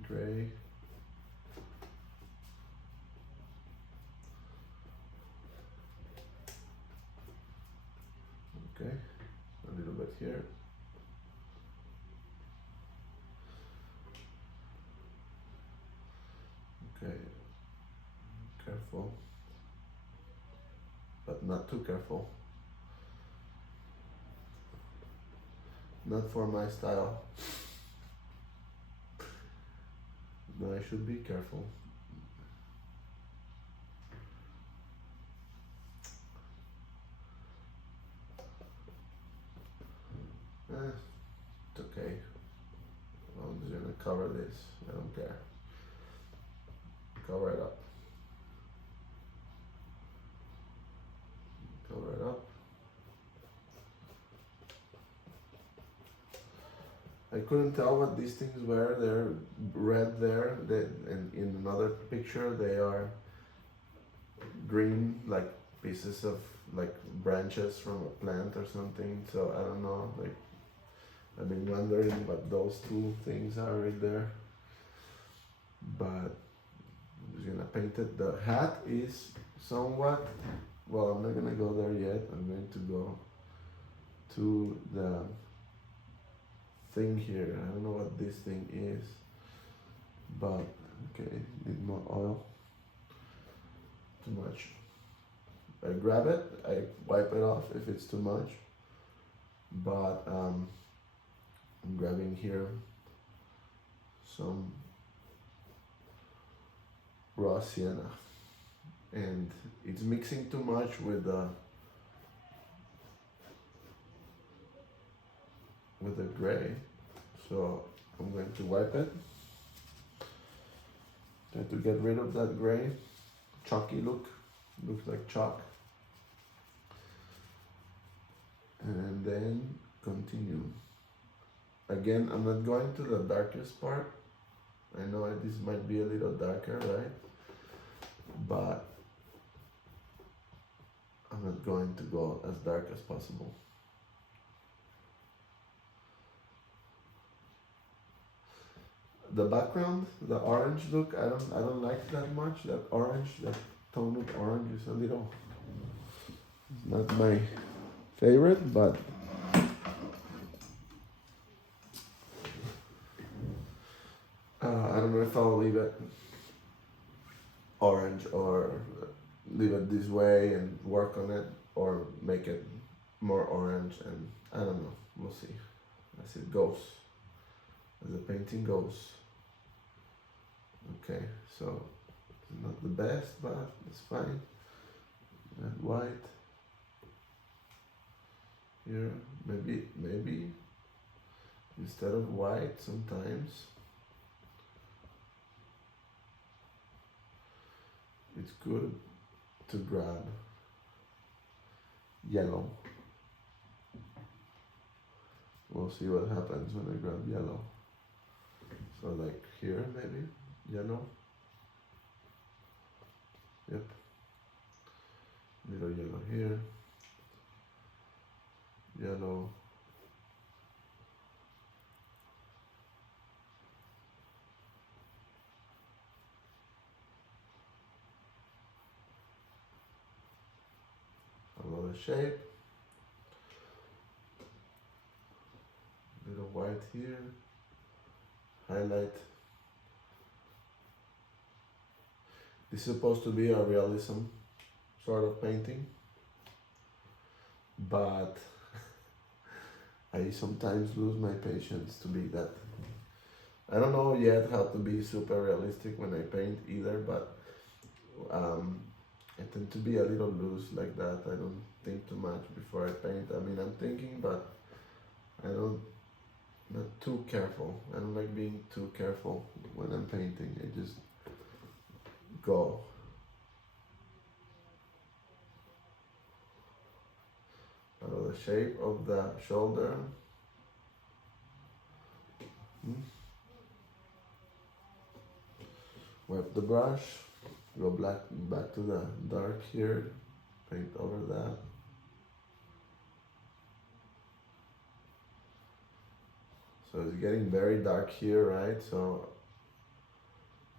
Gray. Okay, a little bit here. Okay, careful, but not too careful. Not for my style. No, I should be careful. It's okay. I'm just gonna cover this. I don't care. Cover it up. Cover it up. I couldn't tell what these things were. They're red there, and in another picture they are green, like pieces of like branches from a plant or something. So I don't know. Like I've been wondering what those two things are right there. But I'm just gonna paint it. The hat is somewhat. Well, I'm not gonna go there yet. I'm going to go to the thing here. I don't know what this thing is, but okay, need more oil. Too much. I grab it, I wipe it off if it's too much, but I'm grabbing here some raw sienna, and it's mixing too much with the gray, so I'm going to wipe it. Try to get rid of that gray, chalky look, looks like chalk. And then continue. Again, I'm not going to the darkest part. I know this might be a little darker, right? But I'm not going to go as dark as possible. The background, the orange look, I don't like that much. That orange, that tone of orange is a little, not my favorite, but I don't know if I'll leave it orange or leave it this way and work on it, or make it more orange, and I don't know, we'll see as it goes, as the painting goes. Okay, so it's not the best, but it's fine. And white here, maybe instead of white sometimes it's good to grab yellow. We'll see what happens when I grab yellow. So like here maybe, yellow. Yep. Little yellow here. Yellow. the shape. Little white here. Highlight. This is supposed to be a realism sort of painting, but I sometimes lose my patience to be that. I don't know yet how to be super realistic when I paint either, but I tend to be a little loose like that. I don't think too much before I paint. I mean, I'm thinking, but I don't, not too careful. I don't like being too careful when I'm painting. I just go. The shape of the shoulder. Wipe the brush, go back to the dark here, paint over that. So it's getting very dark here, right? So,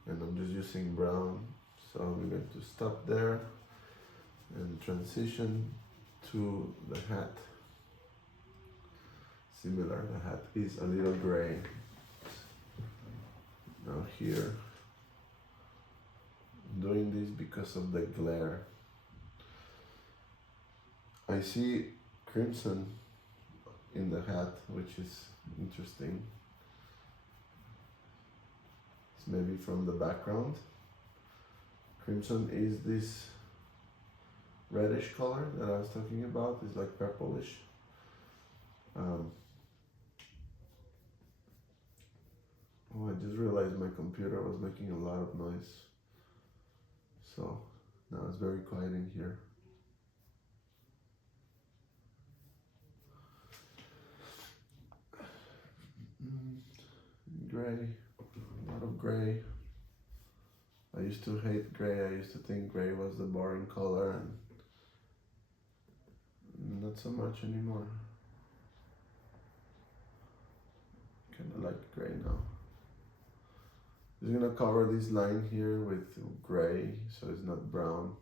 and I'm just using brown. So I'm going to stop there and transition to the hat. Similar, the hat is a little gray. Now here, I'm doing this because of the glare. I see crimson in the hat, which is interesting. It's maybe from the background. Crimson is this reddish color that I was talking about. It's like purplish. Oh, I just realized my computer was making a lot of noise. So now it's very quiet in here. Gray, a lot of gray. I used to hate gray. I used to think gray was the boring color, and not so much anymore. Kind of like gray now. I'm just gonna cover this line here with gray so it's not brown.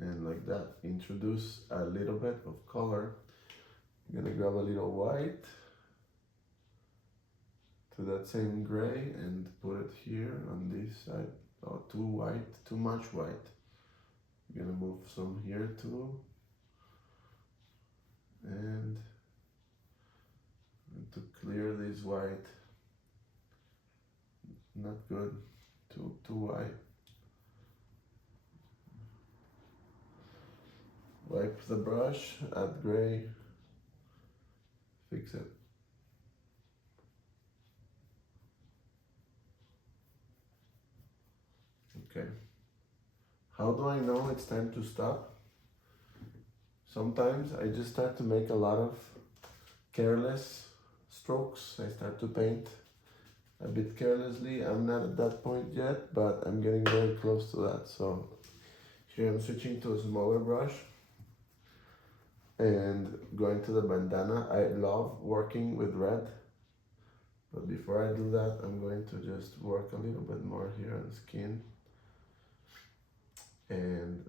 And like that, introduce a little bit of color. I'm gonna grab a little white to that same gray and put it here on this side. Oh, too white, too much white. I'm gonna move some here too. And to clear this white, not good, too white. Wipe the brush, add gray, fix it. Okay. How do I know it's time to stop? Sometimes I just start to make a lot of careless strokes. I start to paint a bit carelessly. I'm not at that point yet, but I'm getting very close to that. So here I'm switching to a smaller brush and going to the bandana. I love working with red, but before I do that, I'm going to just work a little bit more here on the skin.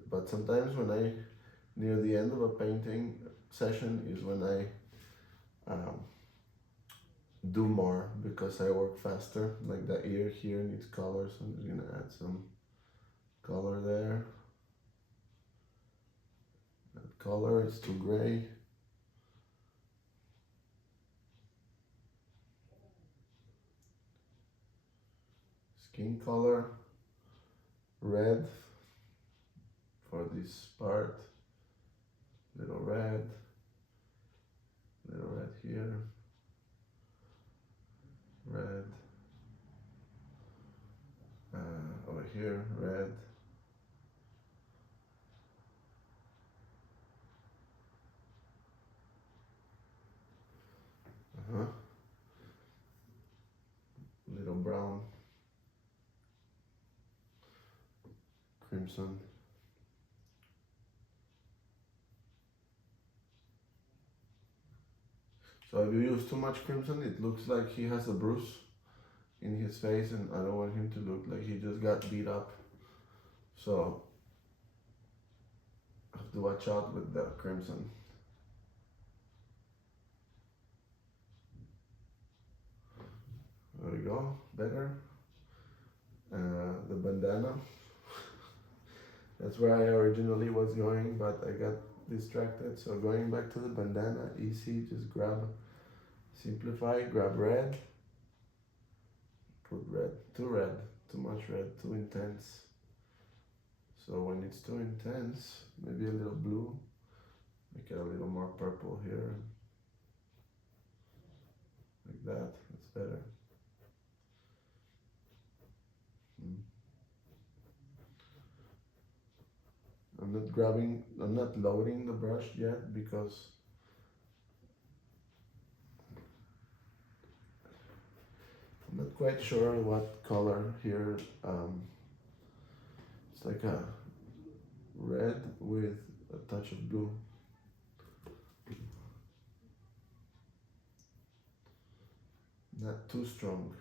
But sometimes when I, near the end of a painting session is when I do more because I work faster. Like the ear here needs color, so I'm just gonna add some color there. That color is too gray. Skin color, red for this part, little red here, red, over here, red, little brown, crimson. So if you use too much crimson, it looks like he has a bruise in his face, and I don't want him to look like he just got beat up. So I have to watch out with the crimson. There we go, better. The bandana. That's where I originally was going, but I got distracted. So going back to the bandana, easy, just grab, simplify, grab red, put red, too much red, too intense. So when it's too intense, maybe a little blue, make it a little more purple here, like that, that's better. I'm not loading the brush yet because I'm not quite sure what color here. It's like a red with a touch of blue. Not too strong.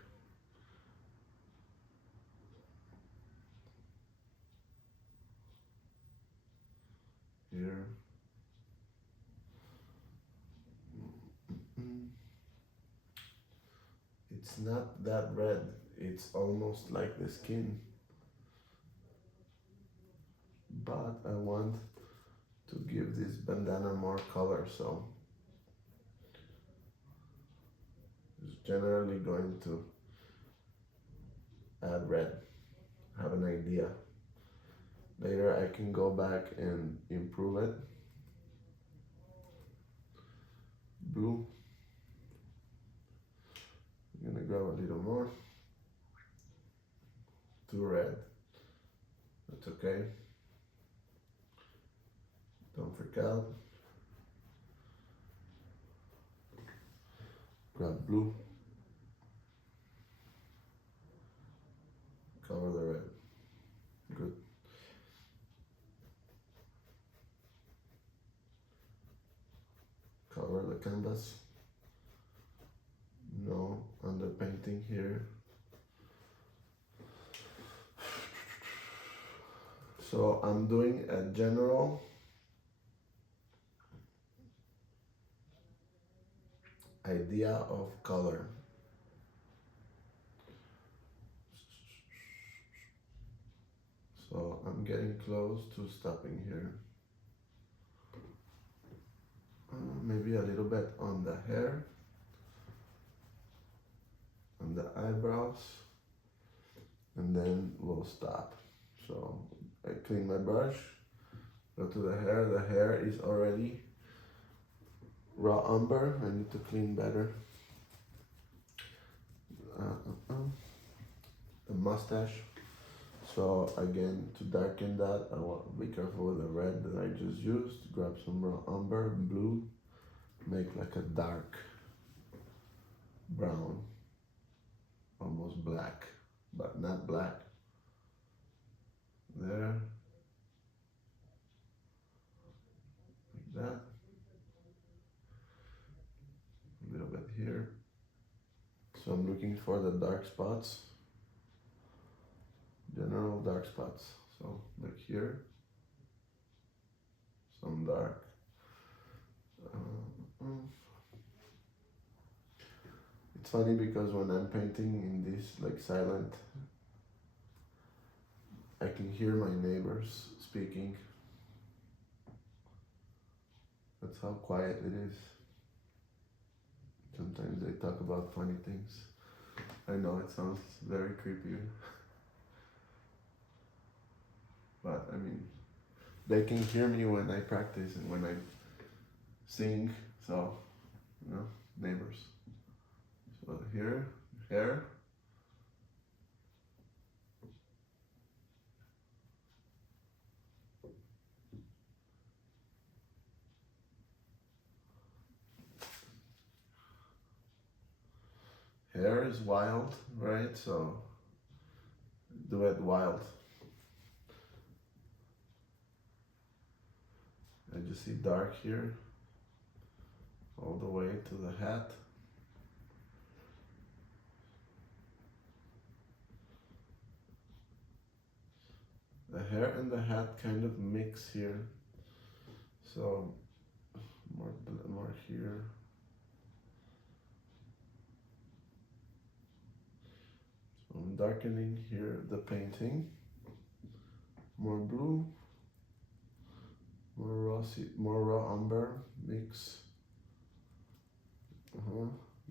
Here. It's not that red. It's almost like the skin. But I want to give this bandana more color, so it's generally going to add red. Have an idea. Later I can go back and improve it. Blue. I'm gonna grab a little more. Too red. That's okay. Don't freak out. Grab blue. Cover the red. Good. Cover the canvas. No underpainting here. So I'm doing a general idea of color. So I'm getting close to stopping here. Maybe a little bit on the hair, on the eyebrows, and then we'll stop. So I clean my brush, go to the hair. The hair is already raw umber. I need to clean better. The mustache. So again, to darken that, I want to be careful with the red that I just used. Grab some raw umber, blue, make like a dark brown, almost black, but not black. There, like that. A little bit here. So I'm looking for the dark spots, general dark spots. So like here, some dark. It's funny because when I'm painting in this like silent, I can hear my neighbors speaking. That's how quiet it is. Sometimes they talk about funny things. I know it sounds very creepy. But I mean, they can hear me when I practice and when I sing, so, you know, neighbors. So here, hair. Hair is wild, right? So do it wild. I just see dark here, all the way to the hat. the hair and the hat kind of mix here. So more here. So I'm darkening here the painting. More blue, more raw umber mix.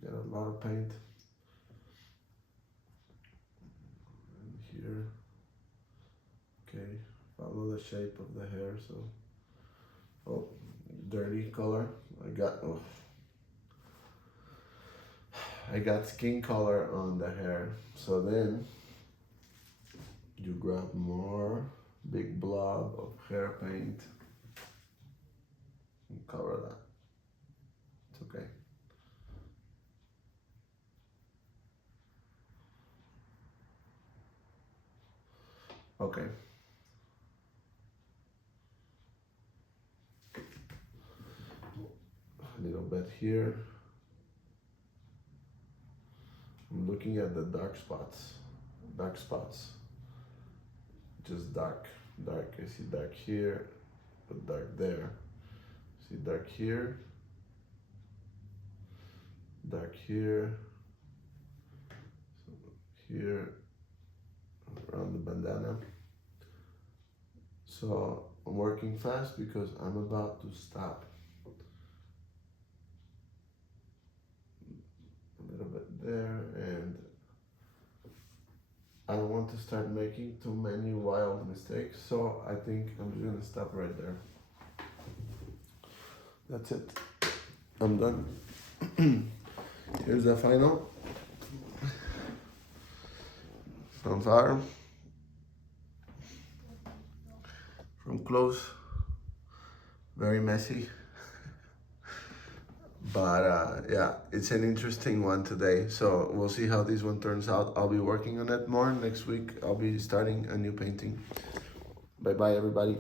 Get a lot of paint. And here, okay, follow the shape of the hair. So, oh, dirty color. I got skin color on the hair. So then you grab more big blob of hair paint and cover that. It's okay. Okay. A little bit here. I'm looking at the dark spots. Just dark. I see dark here, but dark there. See dark here, dark here, so here, around the bandana. So I'm working fast because I'm about to stop. A little bit there, and I don't want to start making too many wild mistakes, so I think I'm just gonna stop right there. That's it. I'm done. Here's the final. From far, from close, very messy. But yeah, it's an interesting one today. So we'll see how this one turns out. I'll be working on it more next week. I'll be starting a new painting. Bye bye, everybody.